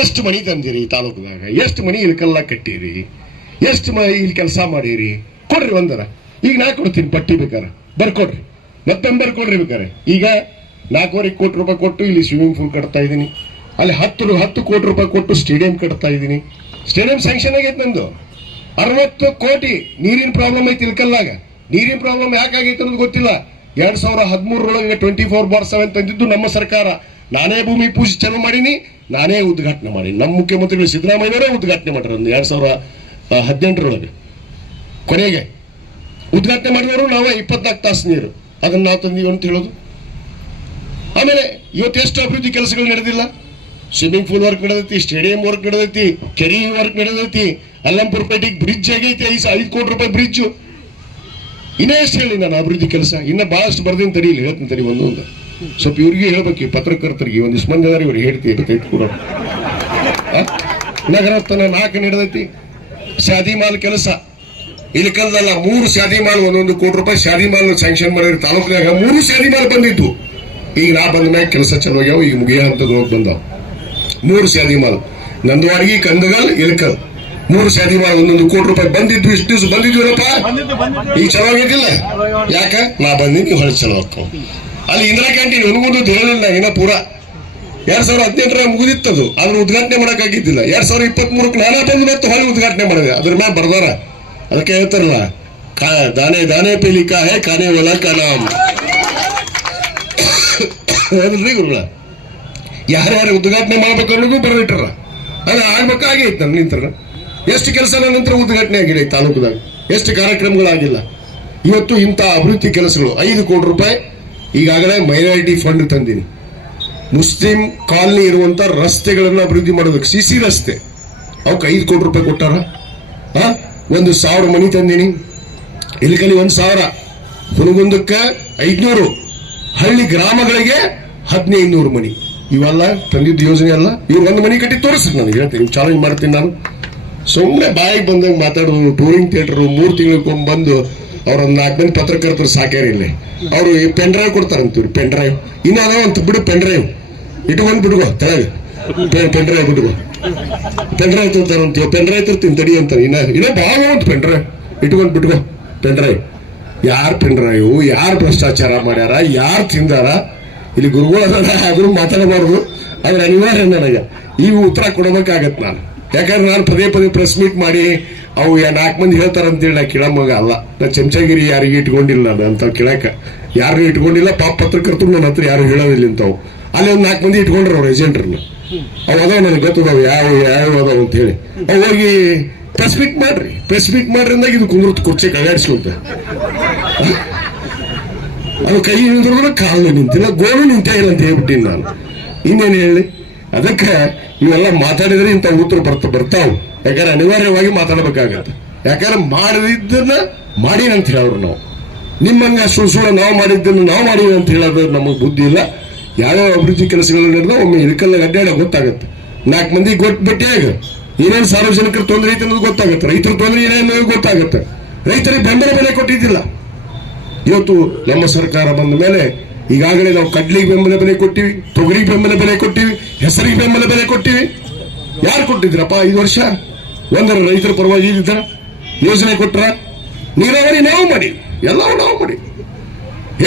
ಎಷ್ಟು ಮನಿ ತಂದಿರಿ ತಾಲೂಕದಾಗ? ಎಷ್ಟು ಮನಿ ಇಲ್ಕಲ್ಲ ಕಟ್ಟಿರಿ? ಎಷ್ಟು ಮ ಇಲ್ಲಿ ಕೆಲಸ ಮಾಡಿರಿ? ಕೊಡ್ರಿ ಒಂದರ. ಈಗ ನಾ ಕೊಡ್ತೀನಿ ಪಟ್ಟಿ ಬೇಕಾರ. ಬರ್ಕೊಡ್ರಿ. ಮತ್ತೆ ಬರ್ಕೊಡ್ರಿ ಬೇಕಾರೆ. ಈಗ ನಾಲ್ಕೂವರೆ ಕೋಟಿ ರೂಪಾಯಿ ಕೊಟ್ಟು ಇಲ್ಲಿ ಸ್ವಿಮ್ಮಿಂಗ್ ಪೂಲ್ ಕಟ್ತಾ ಇದ್ದೀನಿ. ಅಲ್ಲಿ ಹತ್ತು ಹತ್ತು ಕೋಟಿ ರೂಪಾಯಿ ಕೊಟ್ಟು ಸ್ಟೇಡಿಯಂ ಕಟ್ತಾ ಇದ್ದೀನಿ. ಸ್ಟೇಡಿಯಂ ಸ್ಯಾಂಕ್ಷನ್ ಆಗೈತೆ ನಂದು. ಅರವತ್ತು ಕೋಟಿ ನೀರಿನ ಪ್ರಾಬ್ಲಮ್ ಐತಿ ಇಲ್ಕಲ್ಲಾಗ ನೀರಿನ ಪ್ರಾಬ್ಲಮ್ ಯಾಕಾಗೈತೆ ಅನ್ನೋದು ಗೊತ್ತಿಲ್ಲ. ಎರಡ್ ಸಾವಿರ ಹದಿಮೂರರೊಳಗೆ ಟ್ವೆಂಟಿ ಫೋರ್ ಬಾರ್ ಸೆವೆನ್ ತಂದಿದ್ದು ನಮ್ಮ ಸರ್ಕಾರ. ನಾನೇ ಭೂಮಿ ಪೂಜೆ ಚಾಲೂ ಮಾಡೀನಿ. ನಾನೇ ಉದ್ಘಾಟನೆ ಮಾಡಿ. ನಮ್ಮ ಮುಖ್ಯಮಂತ್ರಿಗಳು ಸಿದ್ದರಾಮಯ್ಯವರೇ ಉದ್ಘಾಟನೆ ಮಾಡ್ಯಾರ ಎರಡ್ ಸಾವಿರ ಹದಿನೆಂಟರೊಳಗೆ. ಕೊನೆಗೆ ಉದ್ಘಾಟನೆ ಮಾಡಿದವರು ನಾವೇ, ಇಪ್ಪತ್ನಾಲ್ಕು ತಾಸು ನೀರು. ಅದನ್ನ ನಾವು ತಂದೀವಿ ಅಂತ ಹೇಳೋದು? ಆಮೇಲೆ ಇವತ್ತು ಎಷ್ಟು ಅಭಿವೃದ್ಧಿ ಕೆಲಸಗಳು ನಡೆದಿಲ್ಲ? ಸ್ವಿಮ್ಮಿಂಗ್ ಪೂಲ್ ವರ್ಕ್ ನಡೆದೈತಿ ಸ್ಟೇಡಿಯಂ ವರ್ಕ್ ನಡೆದೈತಿ, ಕೆರಿ ವರ್ಕ್ ನಡೆದೈತಿ, ಅಲ್ಲಂಪುರ ಪೇಟೆಗೆ ಬ್ರಿಡ್ಜ್ ಆಗೈತಿ, ಐದು ಐದು ಕೋಟಿ ರೂಪಾಯಿ ಬ್ರಿಡ್ಜ್ ಇನ್ನೇ ಎಷ್ಟು ಹೇಳಿ ನಾನು ಅಭಿವೃದ್ಧಿ ಕೆಲಸ? ಇನ್ನ ಭಾಳಷ್ಟು ಬರ್ದಿನ ತಡಿ, ಇಲ್ಲಿ ಹೇಳ್ತೀನಿ ತಡಿ ಒಂದೊಂದು ಸ್ವಲ್ಪ ಇವ್ರಿಗೆ ಹೇಳ್ಬೇಕು ಪತ್ರಕರ್ತರಿಗೆ. ಒಂದು ಮಂದಿ ಅದಾರ ಇವ್ರಿಗೆ ಹೇಳ್ತಿ ಇವತ್ತೈದು ನಗರ ನಗರತನ ನಾಲ್ಕು ನಡೆದೈತಿ. ಶಾದಿ ಮಾಲ್ ಕೆಲಸ. ಇಲ್ಲಿ ಕಲ್ದಲ್ಲ ಮೂರು ಶಾದಿ ಮಾಲ್ ಒಂದೊಂದು ಕೋಟಿ ರೂಪಾಯಿ ಶಾದಿ ಮಾಲ್ ಸ್ಯಾಂಕ್ಷನ್ ಮಾಡಿದ್ರೆ ತಾಲೂಕಿನಾಗ ಮೂರು ಶಾದಿ ಮಾಲ್ ಬಂದಿತ್ತು ಈಗ ನಾ ಬಂದ ಮ್ಯಾಗ ಕೆಲಸ ಚಲೋ ಆಗ್ಯಾವ ಈಗ ಮುಗಿಯ ಹಂತದ ಹೋಗಿ ಬಂದಾವ. ಮೂರು ಶಾದಿ ಮಾಲ್. ನಂದವಾಡಿಗೆ ಕಂದಗಲ್ ಇಲ್ಕಲ್ ಮೂರು ಶಾದಿ ಮಾಲ್ ಒಂದೊಂದು ಕೋಟಿ ರೂಪಾಯಿ ಬಂದಿದ್ವಿ ಇಷ್ಟು ದಿವಸ ಬಂದಿದ್ವಿರಪ್ಪ ಈಗ ಚಲೋ ಆಗಿದ್ದಿಲ್ಲ ಯಾಕ? ನಾ ಬಂದಿನಿ ಹೊಳೆ ಚಲೋ ಆಕ್ಕವು ಅಲ್ಲಿ ಇಂದಿರಾ ಕ್ಯಾಂಟೀನ್ ಒಂದು ಹೇಳಲಿಲ್ಲ ಇನ್ನ ಪೂರ. ಎರಡ್ ಸಾವಿರದ ಹದಿನೆಂಟರ ಮುಗಿದಿತ್ತದು ಅದನ್ನ ಉದ್ಘಾಟನೆ ಮಾಡಕ್ ಆಗಿದ್ದಿಲ್ಲ ಎರಡ್ ಸಾವಿರದ ಇಪ್ಪತ್ತ್ ಮೂರಕ್ಕೆ ನಾನಾ ಬಂದು ಮತ್ತೆ ಹೊಳೆ ಉದ್ಘಾಟನೆ ಮಾಡಿದೆ. ಅದ್ರ ಮ್ಯಾಲ ಬರ್ದಾರ. ಅದಕ್ಕೆ ಹೇಳ್ತಾರಲ್ಲ, ಕಾ, ದಾನೆ ದಾನೆ ಪೀಲಿ ಕಾ ಹೇ ಕಾನೆ ಒಲ ಕಾ ನಾಮ್ ಹೌದಲ್ರಿ ಗುರುಗಳ ಯಾರ್ಯಾರು ಉದ್ಘಾಟನೆ ಮಾಡ್ಬೇಕು ಅನ್ನೋದು ಅದು ಆಗ್ಬೇಕಾಗೈತೆ ನನ್ನ ನಿಂತರ. ಎಷ್ಟು ಕೆಲಸ ನಂತರ ಉದ್ಘಾಟನೆ ಆಗಿದೆ ತಾಲೂಕದಾಗ. ಎಷ್ಟು ಕಾರ್ಯಕ್ರಮಗಳಾಗಿಲ್ಲ. ಇವತ್ತು ಇಂಥ ಅಭಿವೃದ್ಧಿ ಕೆಲಸಗಳು. ಐದು ಕೋಟಿ ರೂಪಾಯಿ ಈಗಾಗಲೇ ಮೈನಾರಿಟಿ ಫಂಡ್ ತಂದೀನಿ. ಮುಸ್ಲಿಂ ಕಾಲನಿ ಇರುವಂತ ರಸ್ತೆಗಳನ್ನು ಅಭಿವೃದ್ಧಿ ಮಾಡೋದಕ್ಕೆ ಸಿ ಸಿ ರಸ್ತೆ. ಅವಕ್ಕೆ ಐದು ಕೋಟಿ ರೂಪಾಯಿ ಕೊಟ್ಟಾರ? ಹಾ ಒಂದು ಸಾವಿರ ಮನಿ ತಂದೀನಿ. ಕಲಿ ಒಂದು ಸಾವಿರ. ಹುನಗುಂದಕ್ಕೆ ಐದ್ನೂರು. ಹಳ್ಳಿ ಗ್ರಾಮಗಳಿಗೆ ಹದಿನೈದು ನೂರು ಮನಿ. ಇವೆಲ್ಲ ತಂದಿದ್ದ ಯೋಜನೆ ಅಲ್ಲ. ಇವ್ರು ಒಂದು ಮನಿ ಕಟ್ಟಿ ತೋರಿಸ್ರಿ ನಾನು. ಹೇಳ್ತೀನಿ. ಚಾಲೆಂಜ್ ಮಾಡ್ತೀನಿ ನಾನು. ಸುಮ್ಮನೆ ಬಾಯಿಗೆ ಬಂದಂಗೆ ಮಾತಾಡೋದು, ಟೂರಿಂಗ್ ಥಿಯೇಟರು, ಮೂರು ತಿಂಗಳಿಗೊಮ್ಮೆ ಬಂದು ಅವ್ರ ಒಂದು ನಾಲ್ಕು ಮಂದಿ ಪತ್ರಕರ್ತರು ಸಾಕ್ಯಾರ ಇಲ್ಲಿ. ಅವರು ಪೆನ್ ಡ್ರೈವ್ ಕೊಡ್ತಾರಂತೀವ್ರಿ ಪೆನ್ ಡ್ರೈವ್ ಇನ್ನು ಅದಾವ ಅಂತ ಬಿಡು ಪೆನ್ ಡ್ರೈವ್ ಇಟ್ಕೊಂಡು ಬಿಡ್ಗೋ, ತೆಳಗೆ. ಪೆನ್ ಡ್ರೈವ್ ಬಿಡ್ಗೋ. ಪೆನ್ ಡ್ರೈವ್ ತರ್ತಾರಂತೀವಿ ಪೆನ್ ಡ್ರೈವ್ ತರ್ತೀನಿ, ತಡಿ ಅಂತ ಇನ್ನ, ಇನ್ನೂ ಭಾಳ ಉಂಟು ಪೆನ್ ಡ್ರೈವ್ ಇಟ್ಕೊಂಡು ಬಿಟ್ಕೋ ಪೆನ್ ಡ್ರೈವ್ ಯಾರು ಪೆನ್ ಡ್ರೈವ್ ಯಾರು ಭ್ರಷ್ಟಾಚಾರ ಮಾಡ್ಯಾರ, ಯಾರು ತಿಂದಾರ? ಇಲ್ಲಿ ಗುರುಗಳು ಆದ್ರೂ ಮಾತಾಡಬಾರ್ದು. ಆದ್ರೆ ಅನಿವಾರ್ಯ ನನಗೆ. ಈ ಉತ್ತರ ಕೊಡಬೇಕಾಗತ್ತೆ ನಾನು. ಯಾಕಂದ್ರೆ ನಾನು ಪದೇ ಪದೇ ಪ್ರೆಸ್ ಮೀಟ್ ಮಾಡಿ ಅವು ನಾಲ್ಕು ಮಂದಿ ಹೇಳ್ತಾರ ಅಂತೇಳಿ ನಾ ಕೇಳಮ್ಮಗ ಅಲ್ಲ. ನಾ ಚಮಚಗಿರಿ ಯಾರಿಗೆ ಇಟ್ಕೊಂಡಿಲ್ಲ ನಾನು ಅಂತ ಕೇಳಕ. ಯಾರು ಇಟ್ಕೊಂಡಿಲ್ಲ, ಪಾಪ ಪತ್ರಕರ್ತರು ನನ್ನ ಹತ್ರ ಯಾರು ಹೇಳೋದಿಲ್ಲ ಇಂಥವು ಅಲ್ಲಿ ಒಂದು ನಾಲ್ಕು ಮಂದಿ ಇಟ್ಕೊಂಡ್ರು ಅವ್ರ ಏಜೆಂಟ್ರನ್ನ ಅವು ಅದಾವ ನನಗೆ ಗೊತ್ತದಾವ ಯಾವ ಯಾವ ಅದಾವ ಅಂತ ಹೇಳಿ. ಅವು ಹೋಗಿ ಪೆಸಿಫಿಕ್ ಮಾಡ್ರಿ. ಪೆಸಿಫಿಕ್ ಮಾಡ್ರಿಂದಾಗ ಮಾಡ್ರಿ ಅಂದಾಗ ಇದು ಕುಂದ್ರತ್ ಕುರ್ಚಿ ಕಗಾಡಿಸ್ಕೊಂತ ಅದು ಕೈ ನಿಂತಿರೋದ್ರೆ ಕಾಲು ನಿಂತಿಲ್ಲ ಗೋಳು ನಿಂತೇ ಇಲ್ಲ ಅಂತ ಹೇಳ್ಬಿಟ್ಟಿನಿ ನಾನು. ಇನ್ನೇನು ಹೇಳಿ? ಅದಕ್ಕೆ ಇವೆಲ್ಲ ಮಾತಾಡಿದ್ರೆ ಇಂಥ ಉತ್ತರ ಬರ್ತಾ, ಬರ್ತಾವು. ಯಾಕಂದ್ರೆ ಅನಿವಾರ್ಯವಾಗಿ ಮಾತಾಡಬೇಕಾಗತ್ತೆ. ಯಾಕಂದ್ರೆ ಮಾಡಿದ್ದನ್ನ ಮಾಡೀನಿ ಅಂತ ಹೇಳೋರು ನಾವು. ನಿಮ್ಮಂಗ ಸುಳ್ಳು ನಾವು ಮಾಡಿದ್ದನ್ನು ನಾವು ಮಾಡೀವಿ ಅಂತ ಹೇಳೋದು ನಮಗೆ ಬುದ್ಧಿ ಇಲ್ಲ. ಯಾವ್ಯಾವ ಅಭಿವೃದ್ಧಿ ಕೆಲಸಗಳು ನಡೆದ ಒಮ್ಮೆ ಇದಕ್ಕೆಲ್ಲ ಅಡ್ಡಾಡ ಗೊತ್ತಾಗತ್ತೆ. ನಾಲ್ಕು ಮಂದಿ ಗೊತ್ತು ಭೇಟಿಯಾಗ ಏನೇನು ಸಾರ್ವಜನಿಕರ ತೊಂದರೆ ಐತೆ ಅನ್ನೋದು ಗೊತ್ತಾಗುತ್ತೆ. ರೈತರ ತೊಂದರೆ ಏನೇನು ಗೊತ್ತಾಗುತ್ತೆ. ರೈತರಿಗೆ ಬೆಂಬಲ ಬೆಲೆ ಕೊಟ್ಟಿದ್ದಿಲ್ಲ. ಇವತ್ತು ನಮ್ಮ ಸರ್ಕಾರ ಬಂದ ಮೇಲೆ ಈಗಾಗಲೇ ನಾವು ಕಡ್ಲಿಗೆ ಬೆಂಬಲ ಬೆಲೆ ಕೊಟ್ಟಿವಿ, ತೊಗರಿಗೆ ಬೆಂಬಲ ಬೆಲೆ ಕೊಟ್ಟಿವಿ, ಹೆಸರಿಗೆ ಬೆಂಬಲ ಬೆಲೆ ಕೊಟ್ಟಿವಿ. ಯಾರು ಕೊಟ್ಟಿದ್ರಪ್ಪ ಐದು ವರ್ಷ? ಒಂದರ ರೈತರ ಪರವಾಗಿ ಇದ್ದಾರ ಯೋಜನೆ ಕೊಟ್ರ? ನೀರಾವರಿ ನಾವು ಮಾಡಿ. ಎಲ್ಲವೂ ನಾವು ಮಾಡಿ.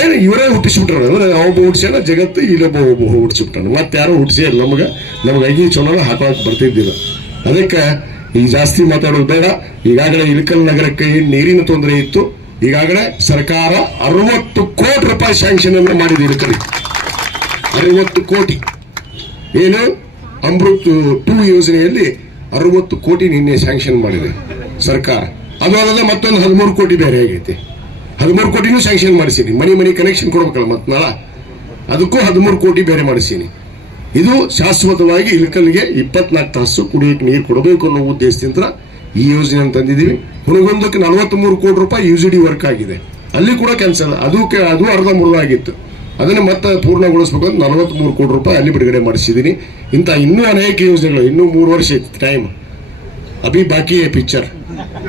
ಏನು ಇವರೇ ಹುಟ್ಟಿಸ್ಬಿಟ್ರ ಅಂದ್ರೆ ಒಬ್ಬ ಹುಟ್ಟಿಸ್ಯಾನ ಜಗತ್ತು ಇಲ್ಲೊಬ್ಬ ಒಬ್ಬ ಹುಟ್ಟಿಸ್ಬಿಟ್ಟಾನ ಮತ್ತೆ ಯಾರೋ ಹುಟ್ಟಿಸಿ ನಮಗೆ? ನಮ್ಗೆ ಐದು ಚಲೋ ಹಾಕೋಕೆ ಬರ್ತಿದ್ದಿಲ್ಲ ಅದಕ್ಕೆ ಈ ಜಾಸ್ತಿ ಮಾತಾಡೋದು ಬೇಡ. ಈಗಾಗಲೇ ಇಳಕಲ್ ನಗರಕ್ಕೆ ನೀರಿನ ತೊಂದರೆ ಇತ್ತು. ಈಗಾಗಲೇ ಸರ್ಕಾರ ಅರವತ್ತು ಕೋಟಿ ರೂಪಾಯಿ ಸ್ಯಾಂಕ್ಷನ್ ಅನ್ನು ಮಾಡಿದೆ ಇಳಕಲಿ. ಅರವತ್ತು ಕೋಟಿ. ಏನು? ಅಮೃತ್ ಟೂ ಯೋಜನೆಯಲ್ಲಿ ಅರವತ್ತು ಕೋಟಿ ನಿನ್ನೆ ಸ್ಯಾಂಕ್ಷನ್ ಮಾಡಿದೆ. ಸರ್ಕಾರ. ಅದು ಅಲ್ಲದೆ ಮತ್ತೊಂದು ಹದಿಮೂರು ಕೋಟಿ ಬೇರೆ ಆಗೈತಿ. ಹದಿಮೂರು ಕೋಟಿನೂ ಸ್ಯಾಂಕ್ಷನ್ ಮಾಡಿಸೀನಿ. ಮನೆ ಮನೆ ಕನೆಕ್ಷನ್ ಕೊಡ್ಬೇಕಲ್ಲ ಮತ್ತೆ ನಾಳ. ಅದಕ್ಕೂ ಹದಿಮೂರು ಕೋಟಿ ಬೇರೆ ಮಾಡಿಸೀನಿ. ಇದು ಶಾಶ್ವತವಾಗಿ ಇಳಕಲ್ಗೆ ಇಪ್ಪತ್ನಾಲ್ಕು ತಾಸು ಕುಡಿಯಕ್ಕೆ ನೀರು ಕೊಡಬೇಕು ಅನ್ನೋ ಉದ್ದೇಶದಿಂದ ಈ ಯೋಜನೆ ತಂದಿದ್ದೀವಿ. ಹುಣಗೊಂದಕ್ಕೆ ನಲವತ್ಮೂರು ಕೋಟಿ ರೂಪಾಯಿ ಯು ವರ್ಕ್ ಆಗಿದೆ. ಅಲ್ಲಿ ಕೂಡ ಕ್ಯಾನ್ಸಲ್ ಅದು ಅದು ಅರ್ಧ ಮುರ್ಧ ಆಗಿತ್ತು ಅದನ್ನು ಮತ್ತೆ ಪೂರ್ಣಗೊಳಿಸಬೇಕು ಅಂತ ನಲವತ್ಮೂರು ಕೋಟಿ ರೂಪಾಯಿ ಅಲ್ಲಿ ಬಿಡುಗಡೆ ಮಾಡಿಸಿದ್ದೀನಿ ಇಂಥ ಇನ್ನೂ ಅನೇಕ ಯೋಜನೆಗಳು, ಇನ್ನೂ ಮೂರು ವರ್ಷ ಇತ್ತು ಟೈಮ್ ಅಭಿ ಬಾಕಿ ಪಿಕ್ಚರ್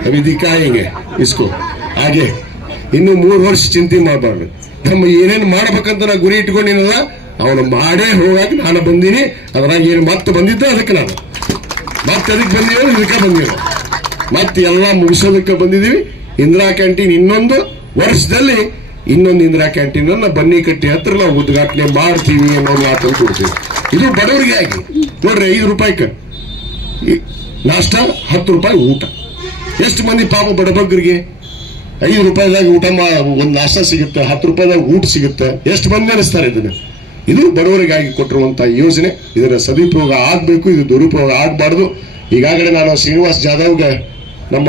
ಅಭಿ ದಿಕ್ಕಾಯಂಗೆ ಇಸ್ಕೋ. ಹಾಗೆ, ಇನ್ನೂ ಮೂರು ವರ್ಷ ಚಿಂತೆ ಮಾಡಬಾರ್ದು. ನಮ್ಮ ಏನೇನು ಮಾಡ್ಬೇಕಂತ ನಾ ಗುರಿ ಇಟ್ಕೊಂಡಿನಲ್ಲ, ಅವನು ಮಾಡೇ ಹೋಗಾಕ ನಾನು ಬಂದೀನಿ. ಅದ್ರಾಗ ಏನು ಮತ್ತೆ ಬಂದಿದ್ದೆ ಅದಕ್ಕೆ ನಾನು. ಮತ್ತೆ ಅದಕ್ಕೆ ಬಂದಿರೋ, ಇದಕ್ಕೆ ಬಂದಿರೋ. ಮತ್ತೆ ಎಲ್ಲ ಮುಗಿಸೋದಕ್ಕೆ ಬಂದಿದ್ದೀವಿ ಇಂದಿರಾ ಕ್ಯಾಂಟೀನ್ ಇನ್ನೊಂದು ವರ್ಷದಲ್ಲಿ ಇನ್ನೊಂದು ಇಂದಿರಾ ಕ್ಯಾಂಟೀನ್ ಅನ್ನ ಬನ್ನಿ ಕಟ್ಟಿ ಹತ್ರ ನಾವು ಉದ್ಘಾಟನೆ ಮಾಡ್ತೀವಿ ಅನ್ನೋ ಮಾತನ್ನು ಕೊಡ್ತೀವಿ. ಇದು ಬಡವರಿಗೆ ಆಗಿ. ನೋಡ್ರಿ, ಐದು ರೂಪಾಯಿಗೆ ನಾಷ್ಟ, ಹತ್ತು ರೂಪಾಯಿ ಊಟ. ಎಷ್ಟು ಮಂದಿ ಪಾಪ ಬಡಬಗ್ಗರಿಗೆ ಐದು ರೂಪಾಯಿದಾಗ ಊಟ ಮಾ ಒಂದು ನಾಷ್ಟ ಸಿಗುತ್ತೆ, ಹತ್ತು ರೂಪಾಯಿದಾಗ ಊಟ ಸಿಗುತ್ತೆ. ಎಷ್ಟು ಮಂದಿ ಅನಿಸ್ತಾರೆ ಇದನ್ನ? ಇದು ಬಡವರಿಗಾಗಿ ಕೊಟ್ಟಿರುವಂತಹ ಯೋಜನೆ. ಇದರ ಸದುಪಯೋಗ ಆಗ್ಬೇಕು, ಇದು ದುರುಪಯೋಗ ಆಗಬಾರ್ದು. ಈಗಾಗಲೇ ನಾನು ಶ್ರೀನಿವಾಸ್ ಜಾಧವ್ಗೆ ನಮ್ಮ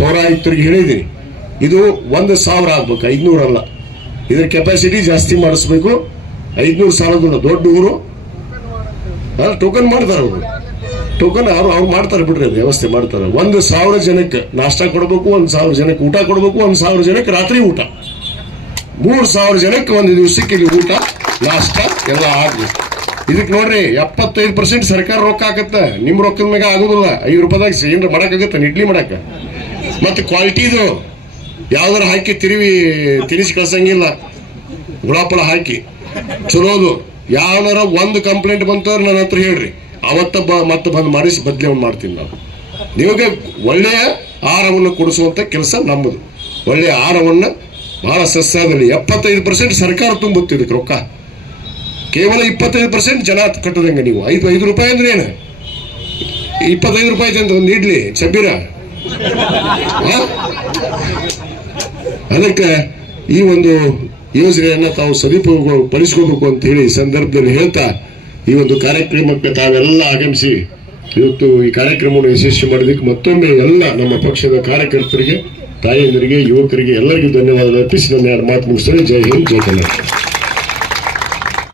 ಪೌರಾಯುಕ್ತರಿಗೆ ಹೇಳಿದ್ದೀನಿ. ಇದು ಒಂದು ಸಾವಿರ ಆಗ್ಬೇಕು, ಐದ್ನೂರ ಅಲ್ಲ. ಇದ್ರ ಕೆಪಾಸಿಟಿ ಜಾಸ್ತಿ ಮಾಡಿಸ್ಬೇಕು, ಐದುನೂರು ಸಾವಿರದ ದೊಡ್ಡ ಊರು. ಟೋಕನ್ ಮಾಡ್ತಾರೆ ಅವರು. ಟೋಕನ್ ಅವ್ರು ಅವ್ರು ಮಾಡ್ತಾರೆ ಬಿಡ್ರಿ ಅದು, ವ್ಯವಸ್ಥೆ ಮಾಡ್ತಾರೆ. ಒಂದು ಸಾವಿರ ಜನಕ್ಕೆ ನಾಷ್ಟ ಕೊಡಬೇಕು, ಒಂದು ಸಾವಿರ ಜನಕ್ಕೆ ಊಟ ಕೊಡಬೇಕು, ಒಂದು ಸಾವಿರ ಜನಕ್ಕೆ ರಾತ್ರಿ ಊಟ. ಮೂರು ಸಾವಿರ ಜನಕ್ಕೆ ಒಂದು ದಿವಸಕ್ಕೆ ಇಲ್ಲಿ ಊಟ, ನಾಷ್ಟ, ಎಲ್ಲ ಆಗ್ಲಿ. ಇದಕ್ಕೆ ನೋಡ್ರಿ, ಎಪ್ಪತ್ತೈದು ಪರ್ಸೆಂಟ್ ಸರ್ಕಾರ ರೊಕ್ಕ ಹಾಕತ್ತ. ನಿಮ್ಮ ರೊಕ್ಕದ ಮ್ಯಾಗ ಆಗೋದಿಲ್ಲ. ಐದು ರೂಪಾಯಿದಾಗ ಏನ್ರ ಮಾಡೋಕ್ಕಾಗತ್ತೆ, ಇಡ್ಲಿ ಮಾಡಕ್ಕೆ. ಮತ್ತೆ ಕ್ವಾಲಿಟಿದು ಯಾವ್ದಾರ ಹಾಕಿ ತಿರುವಿ ತಿರುಸಿ ಕಳ್ಸಂಗಿಲ್ಲ. ಗುಳಾಪಳ ಹಾಕಿ. ಚಲೋದು. ಯಾವನಾರ ಒಂದು ಕಂಪ್ಲೇಂಟ್ ಬಂತವ್ರ ನನ್ನ ಹತ್ರ ಹೇಳ್ರಿ. ಅವತ್ತ ಬ, ಮತ್ತೆ ಬಂದು ಮಾಡಿಸಿ ಬದಲಾವಣೆ ಮಾಡ್ತೀನಿ ನಾವು ನಿಮಗೆ ಒಳ್ಳೆಯ ಆಹಾರವನ್ನು ಕೊಡಿಸುವಂಥ ಕೆಲಸ ನಮ್ಮದು. ಒಳ್ಳೆಯ ಆಹಾರವನ್ನು ಭಾಳ ಸಸ್ಯದಲ್ಲಿ ಎಪ್ಪತ್ತೈದು ಪರ್ಸೆಂಟ್ ಸರ್ಕಾರ ತುಂಬುತ್ತೆ ಇದಕ್ಕೆ ರೊಕ್ಕ. ಕೇವಲ ಇಪ್ಪತ್ತೈದು ಪರ್ಸೆಂಟ್ ಜನ ಕಟ್ಟದಂಗೆ ನೀವು. ಐದು ಐದು ರೂಪಾಯಿ ಅಂದ್ರೆ ಏನು? ಇಪ್ಪತ್ತೈದು ರೂಪಾಯಿ ಅಂತ ಒಂದು ಇಡ್ಲಿ ಚಬ್ಬಿರ? ಅದಕ್ಕೆ ಈ ಒಂದು ಯೋಜನೆಯನ್ನು ತಾವು ಸದುಪಯೋಗ ಪಡಿಸ್ಕೋಬೇಕು ಅಂತ ಹೇಳಿ ಸಂದರ್ಭದಲ್ಲಿ ಹೇಳ್ತಾ ಈ ಒಂದು ಕಾರ್ಯಕ್ರಮಕ್ಕೆ ತಾವೆಲ್ಲ ಆಗಮಿಸಿ ಇವತ್ತು ಈ ಕಾರ್ಯಕ್ರಮವನ್ನು ಯಶಸ್ವಿ ಮಾಡೋದಕ್ಕೆ ಮತ್ತೊಮ್ಮೆ ಎಲ್ಲ ನಮ್ಮ ಪಕ್ಷದ ಕಾರ್ಯಕರ್ತರಿಗೆ ತಾಯಂದಿರಿಗೆ, ಯುವಕರಿಗೆ ಎಲ್ಲರಿಗೂ ಧನ್ಯವಾದ ಅರ್ಪಿಸಿ ನನ್ನ ಎರಡು ಮಾತು ಮುಗಿಸ್ತಾರೆ ಜೈ ಹಿಂದ್, ಜೈ ಕರ್ನಾಟಕ.